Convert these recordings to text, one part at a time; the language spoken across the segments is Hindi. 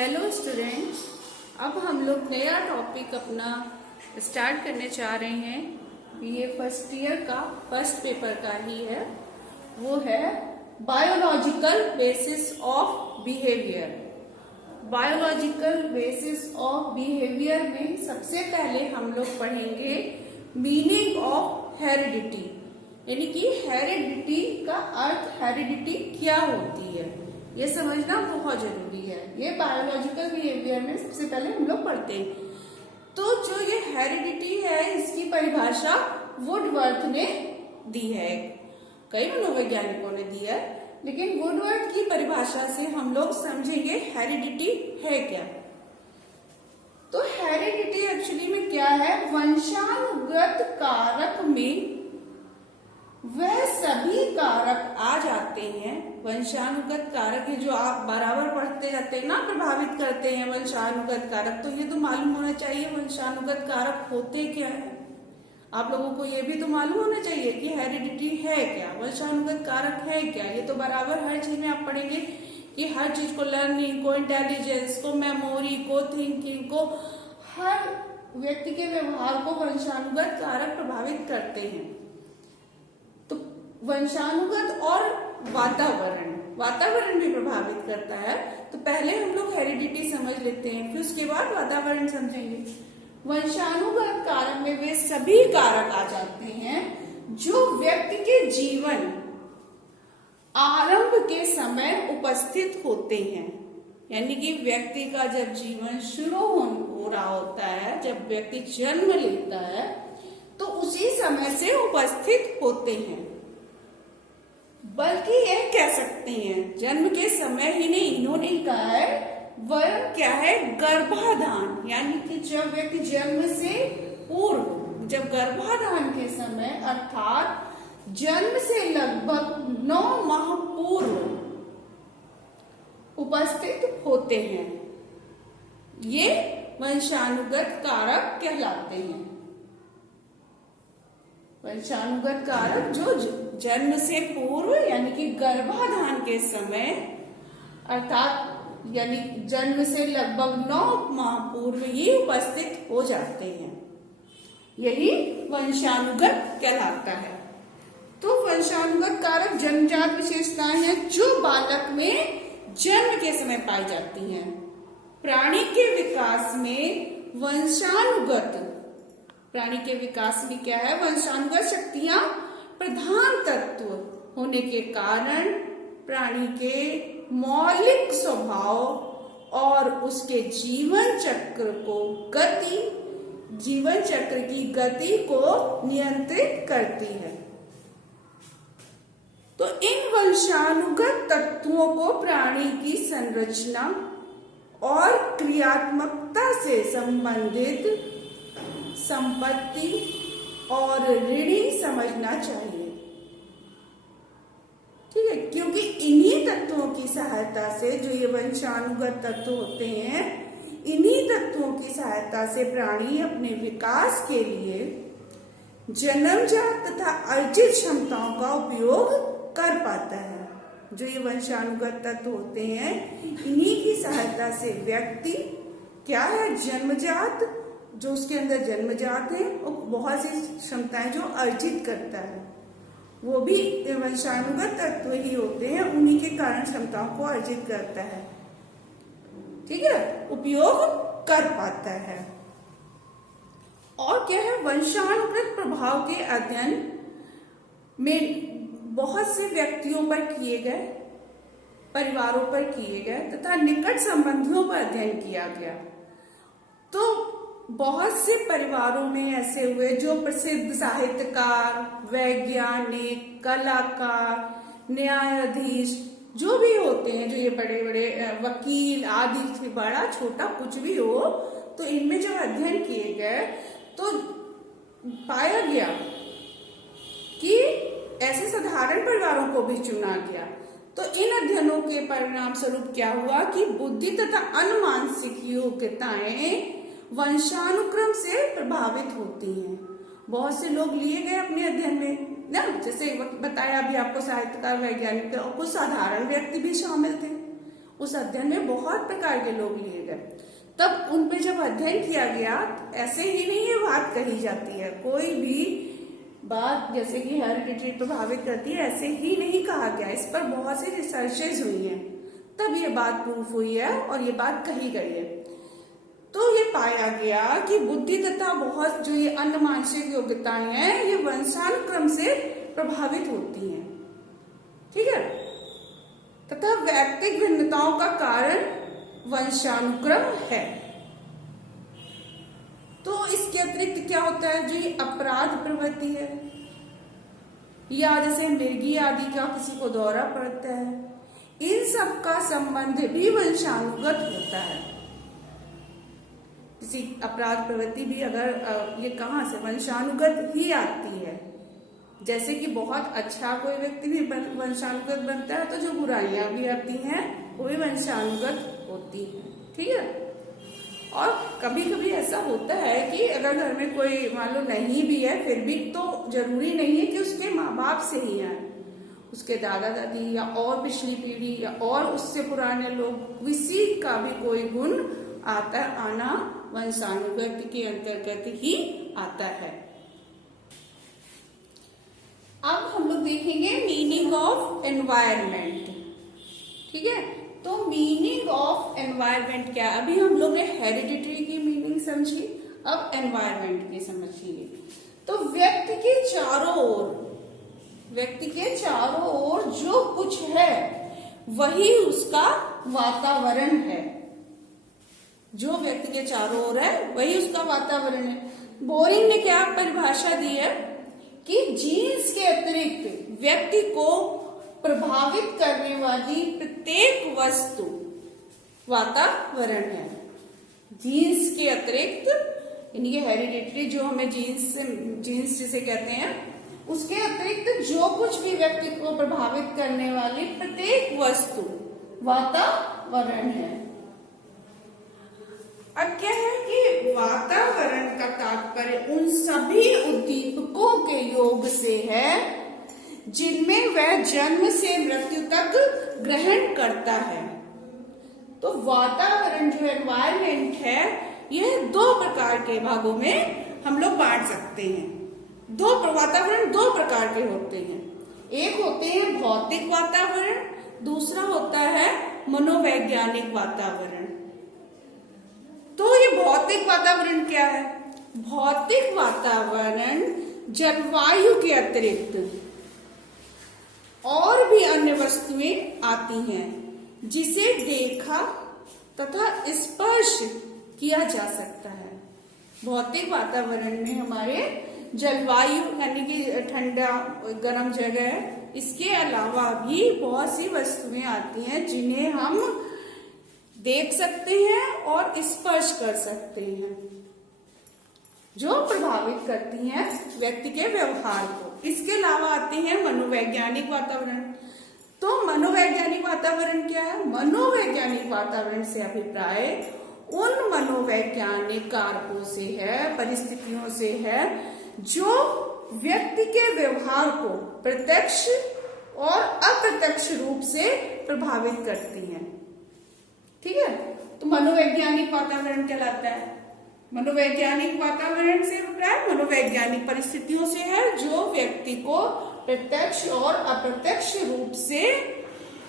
हेलो स्टूडेंट्स, अब हम लोग नया टॉपिक अपना स्टार्ट करने चाह रहे हैं। ये फर्स्ट ईयर का फर्स्ट पेपर का ही है, वो है biological basis of behaviour. Biological basis of behaviour में सबसे पहले हम लोग पढ़ेंगे मीनिंग ऑफ हेरिडिटी, यानी कि हेरिडिटी का अर्थ, हेरिडिटी क्या होती है, ये समझना बहुत जरूरी है। ये बायोलॉजिकल बिहेवियर में सबसे पहले हम लोग पढ़ते हैं। तो जो ये हेरिडिटी है, इसकी परिभाषा वुडवर्थ ने दी है, कई मनोवैज्ञानिकों ने दी है, लेकिन वुडवर्थ की परिभाषा से हम लोग समझेंगे हेरिडिटी है क्या। तो हेरिडिटी एक्चुअली में क्या है? वंशानुगत कारक में वह सभी कारक आ जाते हैं, वंशानुगत कारक है जो आप बराबर पढ़ते रहते हैं ना, प्रभावित करते हैं वंशानुगत कारक। तो ये तो मालूम होना चाहिए वंशानुगत कारक होते क्या है। आप लोगों को ये भी तो मालूम होना चाहिए कि हेरिडिटी है क्या, वंशानुगत कारक है क्या। ये तो बराबर हर चीज में आप पढ़ेंगे कि हर चीज को, लर्निंग को, इंटेलिजेंस को, मेमोरी को, थिंकिंग को, हर व्यक्ति के व्यवहार को वंशानुगत कारक प्रभावित करते हैं। वंशानुगत और वातावरण भी प्रभावित करता है। तो पहले हम लोग हेरिडिटी समझ लेते हैं, फिर उसके बाद वातावरण समझेंगे। वंशानुगत कारक में वे सभी कारक आ जाते हैं जो व्यक्ति के जीवन आरंभ के समय उपस्थित होते हैं, यानी कि व्यक्ति का जब जीवन शुरू हो रहा होता है, जब व्यक्ति जन्म लेता है, तो उसी समय से उपस्थित होते हैं। बल्कि यह कह सकते हैं जन्म के समय ही नहीं, इन्होंने कहा है वह क्या है, गर्भाधान, यानी कि जब व्यक्ति जन्म से पूर्व, जब गर्भाधान के समय अर्थात जन्म से लगभग 9 माह पूर्व उपस्थित होते हैं, ये वंशानुगत कारक कहलाते हैं। वंशानुगत कारक जो जन्म से पूर्व यानी कि गर्भाधान के समय अर्थात यानी जन्म से लगभग 9 माह पूर्व ही उपस्थित हो जाते हैं, यही वंशानुगत कहलाता है। तो वंशानुगत कारक जन्मजात विशेषताएं हैं जो बालक में जन्म के समय पाई जाती हैं। प्राणी के विकास में प्राणी के विकास में क्या है, वंशानुगत शक्तियां प्रधान तत्व होने के कारण प्राणी के मौलिक स्वभाव और उसके जीवन चक्र की गति को नियंत्रित करती है। तो इन वंशानुगत तत्वों को प्राणी की संरचना और क्रियात्मकता से संबंधित संपत्ति और ऋणी समझना चाहिए, ठीक है, क्योंकि इन्हीं तत्वों की सहायता से, जो ये वंशानुगत तत्व होते हैं, इन्हीं तत्वों की सहायता से प्राणी अपने विकास के लिए जन्मजात तथा अर्जित क्षमताओं का उपयोग कर पाता है। जो ये वंशानुगत तत्व होते हैं, इन्हीं की सहायता से व्यक्ति क्या है, जन्मजात, जो उसके अंदर जन्मजात है, और बहुत सी क्षमताएं जो अर्जित करता है, वो भी वंशानुगत तत्व ही होते हैं, उन्हीं के कारण क्षमताओं को अर्जित करता है, ठीक है, उपयोग कर पाता है। और क्या है, वंशानुगत प्रभाव के अध्ययन में बहुत से व्यक्तियों पर किए गए, परिवारों पर किए गए तथा निकट संबंधियों पर अध्ययन किया गया। तो बहुत से परिवारों में ऐसे हुए जो प्रसिद्ध साहित्यकार, वैज्ञानिक, कलाकार, न्यायाधीश जो भी होते हैं, जो ये बड़े बड़े वकील आदि, बड़ा छोटा कुछ भी हो, तो इनमें जब अध्ययन किए गए तो पाया गया कि ऐसे साधारण परिवारों को भी चुना गया। तो इन अध्ययनों के परिणाम स्वरूप क्या हुआ कि बुद्धि तथा अनुमानसिक योग्यताएं वंशानुक्रम से प्रभावित होती हैं। बहुत से लोग लिए गए अपने अध्ययन में ना, जैसे बताया अभी आपको, साहित्यकार, वैज्ञानिक और कुछ साधारण व्यक्ति भी शामिल थे। उस अध्ययन में बहुत प्रकार के लोग लिए गए। तब उन पे जब अध्ययन किया गया, ऐसे ही नहीं ये बात कही जाती है, कोई भी बात जैसे कि हेरिडिटी प्रभावित करती है ऐसे ही नहीं कहा गया। इस पर बहुत सी रिसर्चेज हुई हैं, तब ये बात प्रूफ हुई है और ये बात कही गई है। तो ये पाया गया कि बुद्धि तथा बहुत जो ये अन्य मानसिक योग्यताएं हैं ये वंशानुक्रम से प्रभावित होती हैं, ठीक है। तथा व्यक्तिगत भिन्नताओं का कारण वंशानुक्रम है। तो इसके अतिरिक्त क्या होता है, जो ये अपराध प्रवृत्ति है या जैसे मिर्गी आदि का किसी को दौरा पड़ता है, इन सब का संबंध भी वंशानुगत होता है। किसी अपराध प्रवृत्ति भी अगर ये कहाँ से वंशानुगत ही आती है। जैसे कि बहुत अच्छा कोई व्यक्ति भी वंशानुगत बनता है, तो जो बुराइयां भी आती हैं वो भी वंशानुगत होती हैं, ठीक है। और कभी कभी ऐसा होता है कि अगर घर में कोई मान लो नहीं भी है, फिर भी तो जरूरी नहीं है कि उसके माँ बाप से ही आए, उसके दादा दादी या और पिछली पीढ़ी या और उससे पुराने लोग, किसी का भी कोई गुण आना वंशानुगत के अंतर्गत ही आता है। अब हम लोग देखेंगे मीनिंग ऑफ एनवायरनमेंट, ठीक है। तो मीनिंग ऑफ एनवायरनमेंट क्या है? अभी हम लोग ने हेरिडिटरी की मीनिंग समझी, अब एनवायरनमेंट की समझिए। तो व्यक्ति के चारों ओर जो कुछ है वही उसका वातावरण है। जो व्यक्ति के चारों ओर है वही उसका वातावरण है। बोरिंग ने क्या परिभाषा दी है कि जीन्स के अतिरिक्त व्यक्ति को प्रभावित करने वाली प्रत्येक वस्तु वातावरण है। जीन्स के अतिरिक्त यानी कि हेरिडिटरी जो हमें जीन्स जिसे कहते हैं, उसके अतिरिक्त जो कुछ भी व्यक्ति को प्रभावित करने वाली प्रत्येक वस्तु वातावरण है। अब क्या है कि वातावरण का तात्पर्य उन सभी उद्दीपकों के योग से है जिनमें वह जन्म से मृत्यु तक ग्रहण करता है। तो वातावरण जो एनवायरनमेंट है यह दो प्रकार के भागों में हम लोग बांट सकते हैं। वातावरण दो प्रकार के होते हैं, एक होते हैं भौतिक वातावरण, दूसरा होता है मनोवैज्ञानिक वातावरण। तो ये भौतिक वातावरण क्या है? भौतिक वातावरण जलवायु के अतिरिक्त और भी अन्य वस्तुएं आती हैं जिसे देखा तथा स्पर्श किया जा सकता है। भौतिक वातावरण में हमारे जलवायु यानी कि ठंडा गर्म जगह है, इसके अलावा भी बहुत सी वस्तुएं आती हैं जिन्हें हम देख सकते हैं और स्पर्श कर सकते हैं, जो प्रभावित करती हैं व्यक्ति के व्यवहार को। इसके अलावा आते हैं मनोवैज्ञानिक वातावरण। तो मनोवैज्ञानिक वातावरण क्या है? मनोवैज्ञानिक वातावरण से अभिप्राय उन मनोवैज्ञानिक कारकों से है, परिस्थितियों से है जो व्यक्ति के व्यवहार को प्रत्यक्ष और अप्रत्यक्ष रूप से प्रभावित करती हैं, ठीक है। तो मनोवैज्ञानिक वातावरण कहलाता है। मनोवैज्ञानिक वातावरण से अभिप्राय मनोवैज्ञानिक परिस्थितियों से है जो व्यक्ति को प्रत्यक्ष और अप्रत्यक्ष रूप से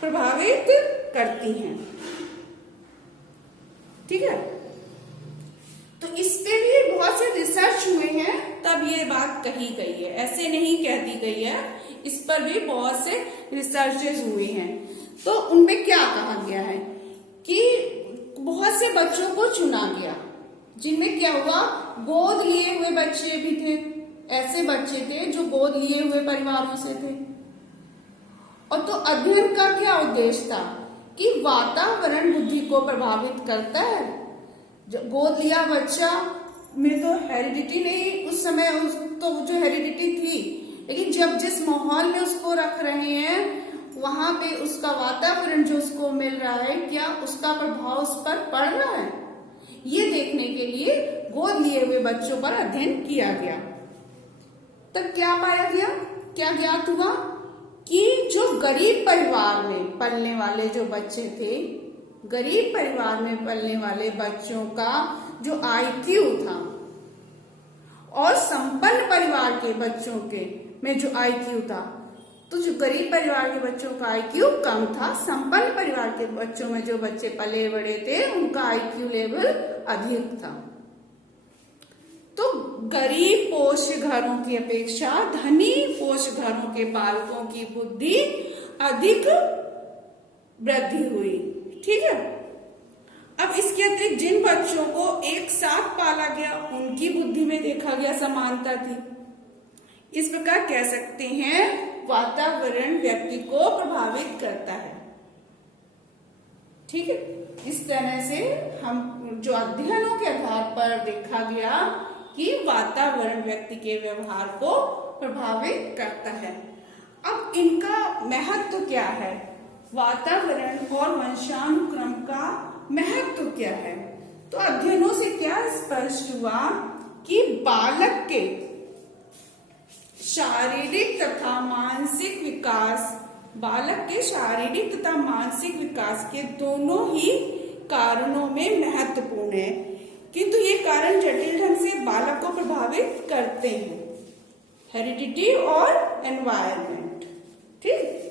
प्रभावित करती हैं, ठीक है। तो इस पे भी बहुत से रिसर्च हुए हैं, तब ये बात कही गई है, ऐसे नहीं कह दी गई है। इस पर भी बहुत से रिसर्चेज हुए हैं। तो उनमें क्या कहा गया है कि बहुत से बच्चों को चुना गया, जिनमें क्या हुआ, गोद लिए हुए बच्चे भी थे। ऐसे बच्चे थे जो गोद लिए हुए परिवारों से थे। और तो अध्ययन का क्या उद्देश्य था कि वातावरण बुद्धि को प्रभावित करता है। गोद लिया बच्चा में तो हेरिडिटी नहीं, उस समय तो जो हेरिडिटी थी, लेकिन जब जिस माहौल में उसको रख रहे हैं वहां पे उसका वातावरण जो उसको मिल रहा है, क्या उसका प्रभाव उस पर पड़ रहा है, ये देखने के लिए गोद लिए हुए बच्चों पर अध्ययन किया गया। तब क्या पाया गया, क्या ज्ञात हुआ कि जो गरीब परिवार में पलने वाले जो बच्चे थे गरीब परिवार में पलने वाले बच्चों का जो IQ था और संपन्न परिवार के बच्चों के में जो IQ था, तो जो गरीब परिवार के बच्चों का IQ कम था, संपन्न परिवार के बच्चों में जो बच्चे पले बड़े थे उनका IQ लेवल अधिक था। तो गरीब पोष घरों की अपेक्षा धनी पोष घरों के बालकों की बुद्धि अधिक वृद्धि हुई। ठीक है। अब इसके अतिरिक्त जिन बच्चों को एक साथ पाला गया उनकी बुद्धि में देखा गया समानता थी। इस प्रकार कह सकते हैं वातावरण व्यक्ति को प्रभावित करता है। ठीक है। इस तरह से हम जो अध्ययनों के आधार पर देखा गया कि वातावरण व्यक्ति के व्यवहार को प्रभावित करता है। अब इनका महत्व क्या है? वातावरण और वंशानुक्रम का महत्व क्या है? तो अध्ययनों से क्या स्पष्ट हुआ कि बालक के शारीरिक तथा मानसिक विकास के दोनों ही कारणों में महत्वपूर्ण है, किंतु ये कारण जटिल ढंग से बालक को प्रभावित करते हैं। हेरिडिटी और एनवायरनमेंट। ठीक।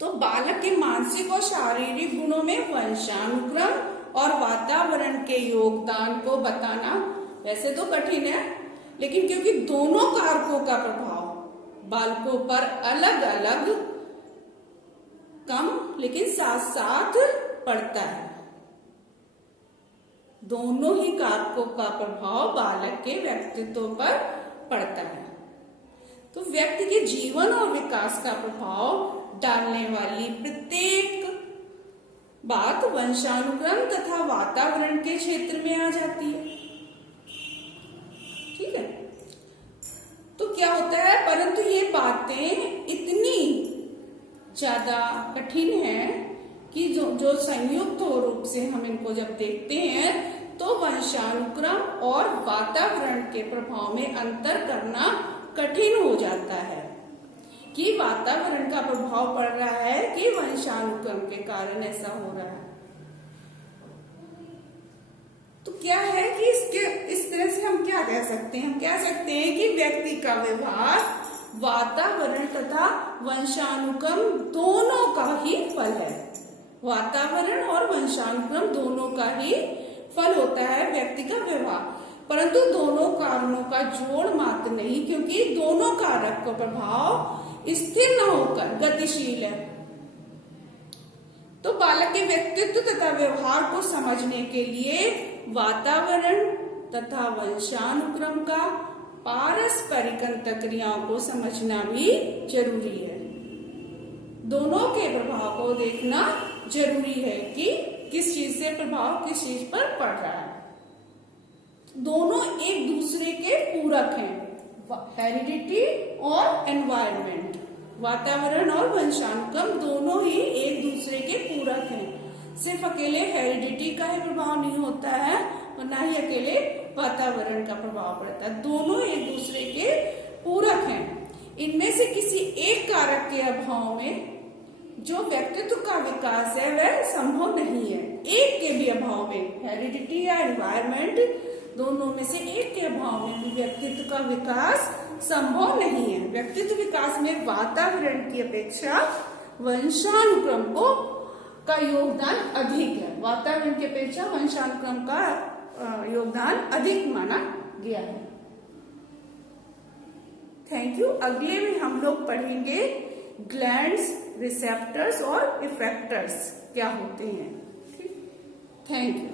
तो बालक के मानसिक और शारीरिक गुणों में वंशानुक्रम और वातावरण के योगदान को बताना वैसे तो कठिन है, लेकिन क्योंकि दोनों कारकों का प्रभाव बालकों पर अलग अलग कम लेकिन साथ साथ पड़ता है। दोनों ही कारकों का प्रभाव बालक के व्यक्तित्व पर पड़ता है। तो व्यक्ति के जीवन और विकास का प्रभाव डालने वाली प्रत्येक बात वंशानुक्रम तथा वातावरण के क्षेत्र में आ जाती है। ठीक है। तो क्या होता है, परंतु ये बातें इतनी ज्यादा कठिन है कि जो संयुक्त रूप से हम इनको जब देखते हैं तो वंशानुक्रम और वातावरण के प्रभाव में अंतर करना कठिन हो जाता है कि वातावरण का प्रभाव पड़ रहा है कि वंशानुक्रम के कारण ऐसा हो रहा है। तो क्या है कि इस तरह से हम क्या कह सकते हैं? हम कह सकते हैं कि व्यक्ति का व्यवहार वातावरण तथा वंशानुक्रम दोनों का ही फल है। वातावरण और वंशानुक्रम दोनों का ही फल होता है व्यक्ति का व्यवहार, परंतु दोनों कारणों का जोड़ मात्र नहीं, क्योंकि दोनों कारक का प्रभाव स्थिर न होकर गतिशील है। तो बालक के व्यक्तित्व तथा व्यवहार को समझने के लिए वातावरण तथा वंशानुक्रम का पारस्परिक अंतःक्रियाओं को समझना भी जरूरी है। दोनों के प्रभाव को देखना जरूरी है कि किस चीज से प्रभाव किस चीज पर पड़ रहा है। दोनों एक दूसरे के पूरक हैं, हेरिडिटी और एनवायरनमेंट। वातावरण और वंशानुक्रम दोनों ही एक दूसरे के पूरक हैं। सिर्फ अकेले हेरिडिटी का ही प्रभाव नहीं होता है और ना ही अकेले वातावरण का प्रभाव पड़ता है। दोनों एक दूसरे के पूरक हैं। इनमें से किसी एक कारक के अभाव में जो व्यक्तित्व का विकास है वह संभव नहीं है। एक के भी अभाव में, हेरिडिटी या एनवायरनमेंट, दोनों में से एक के अभाव में भी व्यक्तित्व का विकास संभव नहीं है। व्यक्तित्व विकास में वातावरण की अपेक्षा वंशानुक्रम का योगदान अधिक है। वातावरण की अपेक्षा वंशानुक्रम का योगदान अधिक माना गया है। Thank you. अगले में हम लोग पढ़ेंगे ग्लैंड्स, रिसेप्टर्स और इफेक्टर्स क्या होते हैं। Thank you.